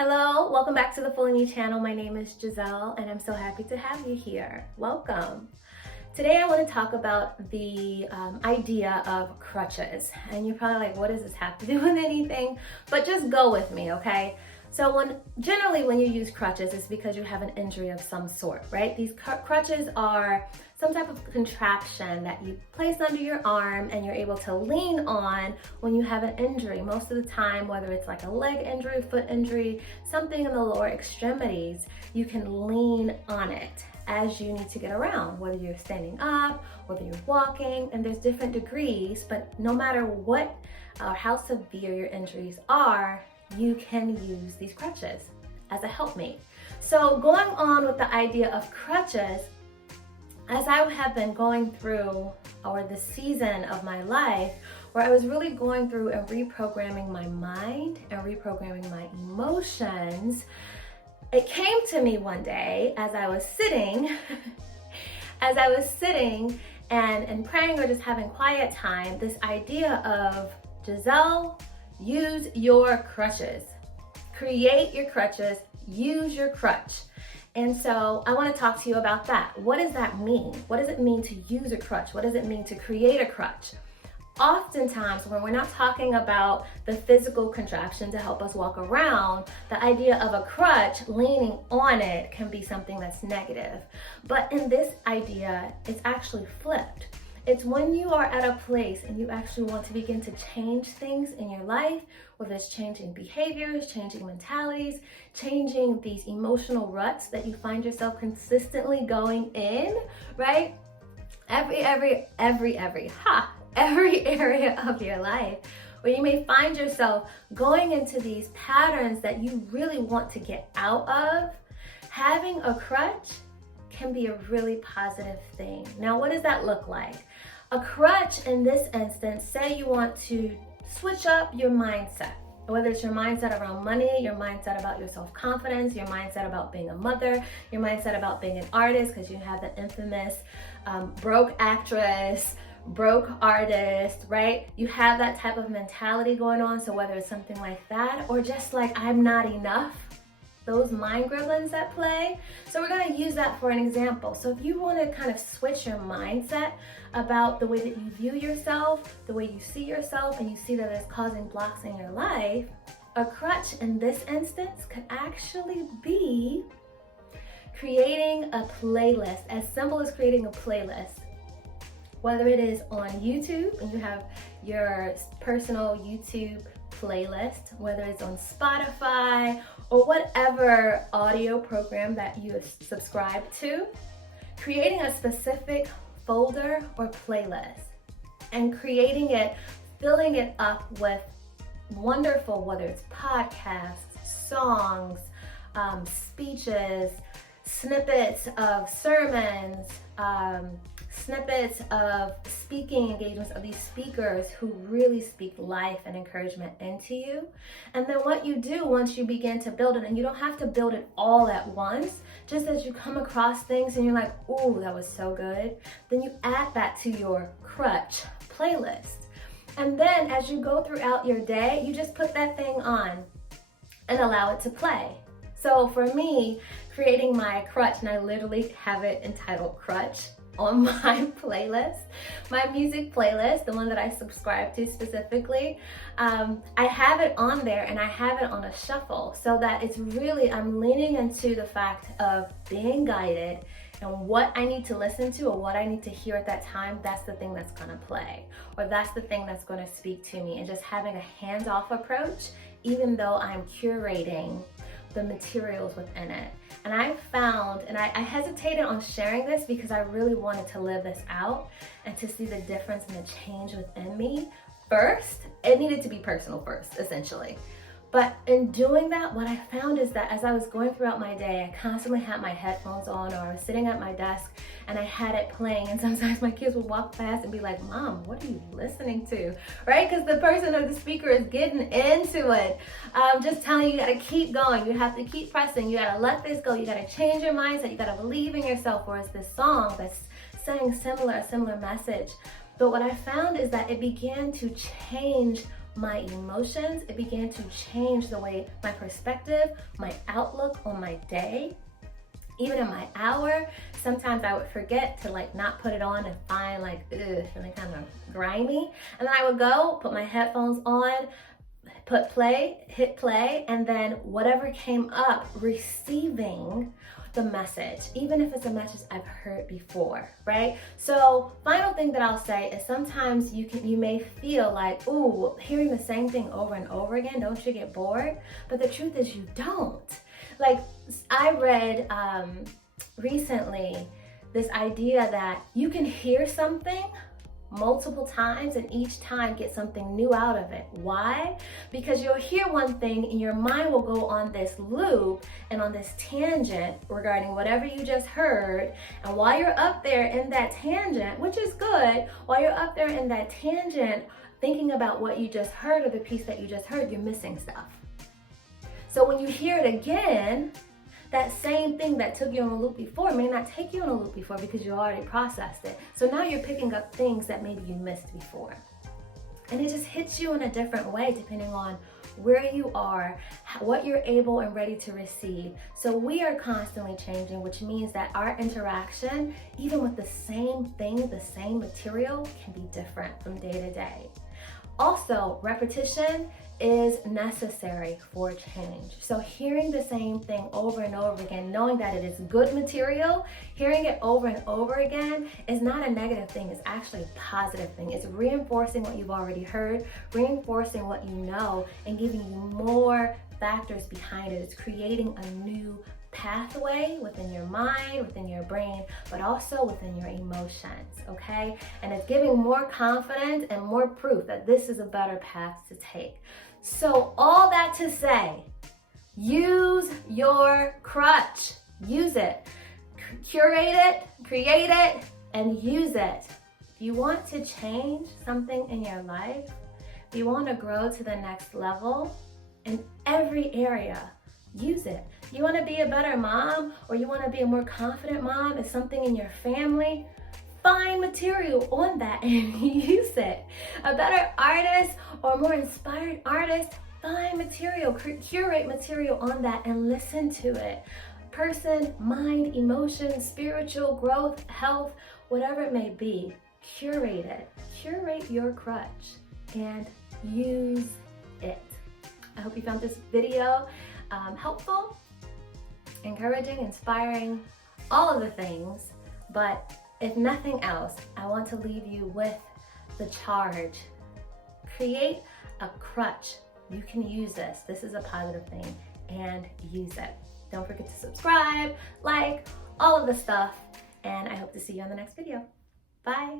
Hello, welcome back to the Full in You channel. My name is Giselle and I'm so happy to have you here. Welcome. Today I want to talk about the idea of crutches. And you're probably like, what does this have to do with anything? But just go with me, okay? So generally when you use crutches, it's because you have an injury of some sort, right? These crutches are some type of contraption that you place under your arm and you're able to lean on when you have an injury. Most of the time, whether it's like a leg injury, foot injury, something in the lower extremities, you can lean on it as you need to get around, whether you're standing up, whether you're walking, and there's different degrees, but no matter what or how severe your injuries are, you can use these crutches as a helpmate. So going on with the idea of crutches, as I have been going through, or the season of my life, where I was really going through and reprogramming my mind and reprogramming my emotions, it came to me one day as I was sitting, and praying or just having quiet time, this idea of, Giselle, use your crutches. Create your crutches, use your crutch. And so I want to talk to you about that. What does that mean? What does it mean to use a crutch? What does it mean to create a crutch? Oftentimes, when we're not talking about the physical contraption to help us walk around, the idea of a crutch, leaning on it, can be something that's negative. But in this idea, it's actually flipped. It's when you are at a place and you actually want to begin to change things in your life, whether it's changing behaviors, changing mentalities, changing these emotional ruts that you find yourself consistently going in, right? Every area of your life where you may find yourself going into these patterns that you really want to get out of, having a crutch can be a really positive thing. Now, what does that look like? A crutch in this instance, say you want to switch up your mindset, whether it's your mindset around money, your mindset about your self-confidence, your mindset about being a mother, your mindset about being an artist, because you have the infamous broke actress, broke artist, right? You have that type of mentality going on. So whether it's something like that, or just like, I'm not enough, those mind gremlins that play. So we're going to use that for an example. So if you want to kind of switch your mindset about the way that you view yourself, the way you see yourself, and you see that it's causing blocks in your life, a crutch in this instance could actually be creating a playlist, as simple as creating a playlist. Whether it is on YouTube and you have your personal YouTube playlist, whether it's on Spotify or whatever audio program that you subscribe to, creating a specific folder or playlist and creating it, filling it up with wonderful, whether it's podcasts, songs, speeches, snippets of sermons, snippets of speaking engagements of these speakers who really speak life and encouragement into you. And then what you do once you begin to build it, and you don't have to build it all at once, just as you come across things and you're like, ooh, that was so good, then you add that to your crutch playlist. And then as you go throughout your day, you just put that thing on and allow it to play. So for me, creating my crutch, and I literally have it entitled Crutch on my playlist, my music playlist, the one that I subscribe to specifically, I have it on there and I have it on a shuffle so that it's really, I'm leaning into the fact of being guided, and what I need to listen to or what I need to hear at that time, that's the thing that's gonna play, or that's the thing that's gonna speak to me, and just having a hands-off approach, even though I'm curating the materials within it. And I found, and I hesitated on sharing this because I really wanted to live this out and to see the difference and the change within me first. It needed to be personal first, essentially. But in doing that, what I found is that as I was going throughout my day, I constantly had my headphones on, or I was sitting at my desk and I had it playing, and sometimes my kids would walk past and be like, Mom, what are you listening to? Right? Because the person or the speaker is getting into it. Just telling you, you gotta keep going, you have to keep pressing, you gotta let this go, you gotta change your mindset, you gotta believe in yourself. Whereas this song that's saying a similar message. But what I found is that it began to change my emotions. It began to change the way my perspective, my outlook on my day, even in my hour. Sometimes I would forget to like not put it on and find like, ugh, feeling kind of grimy. And then I would go put my headphones on, hit play, and then whatever came up, receiving the message, even if it's a message I've heard before, right? So final thing that I'll say is sometimes you may feel like, ooh, hearing the same thing over and over again, don't you get bored? But the truth is you don't. Like I read recently this idea that you can hear something multiple times and each time get something new out of it. Why? Because you'll hear one thing and your mind will go on this loop and on this tangent regarding whatever you just heard. And while you're up there in that tangent, which is good, while you're up there in that tangent thinking about what you just heard or the piece that you just heard, you're missing stuff. So when you hear it again, that same thing that took you on a loop before may not take you on a loop before because you already processed it. So now you're picking up things that maybe you missed before. And it just hits you in a different way depending on where you are, what you're able and ready to receive. So we are constantly changing, which means that our interaction, even with the same thing, the same material, can be different from day to day. Also, repetition is necessary for change. So hearing the same thing over and over again, knowing that it is good material, hearing it over and over again is not a negative thing. It's actually a positive thing. It's reinforcing what you've already heard, reinforcing what you know, and giving you more factors behind it. It's creating a new pathway within your mind, within your brain, but also within your emotions, okay? And it's giving more confidence and more proof that this is a better path to take. So all that to say, use your crutch. Use it. Curate it, create it, and use it. If you want to change something in your life, if you want to grow to the next level in every area, use it. You want to be a better mom, or you want to be a more confident mom, is something in your family, find material on that and use it. A better artist or more inspired artist, find material, curate material on that and listen to it. Person, mind, emotion, spiritual growth, health, whatever it may be, curate it. Curate your crutch and use it. I hope you found this video helpful, encouraging, inspiring, all of the things. But if nothing else, I want to leave you with the charge. Create a crutch. You can use this. This is a positive thing, and use it. Don't forget to subscribe, like, all of the stuff, and I hope to see you on the next video. Bye.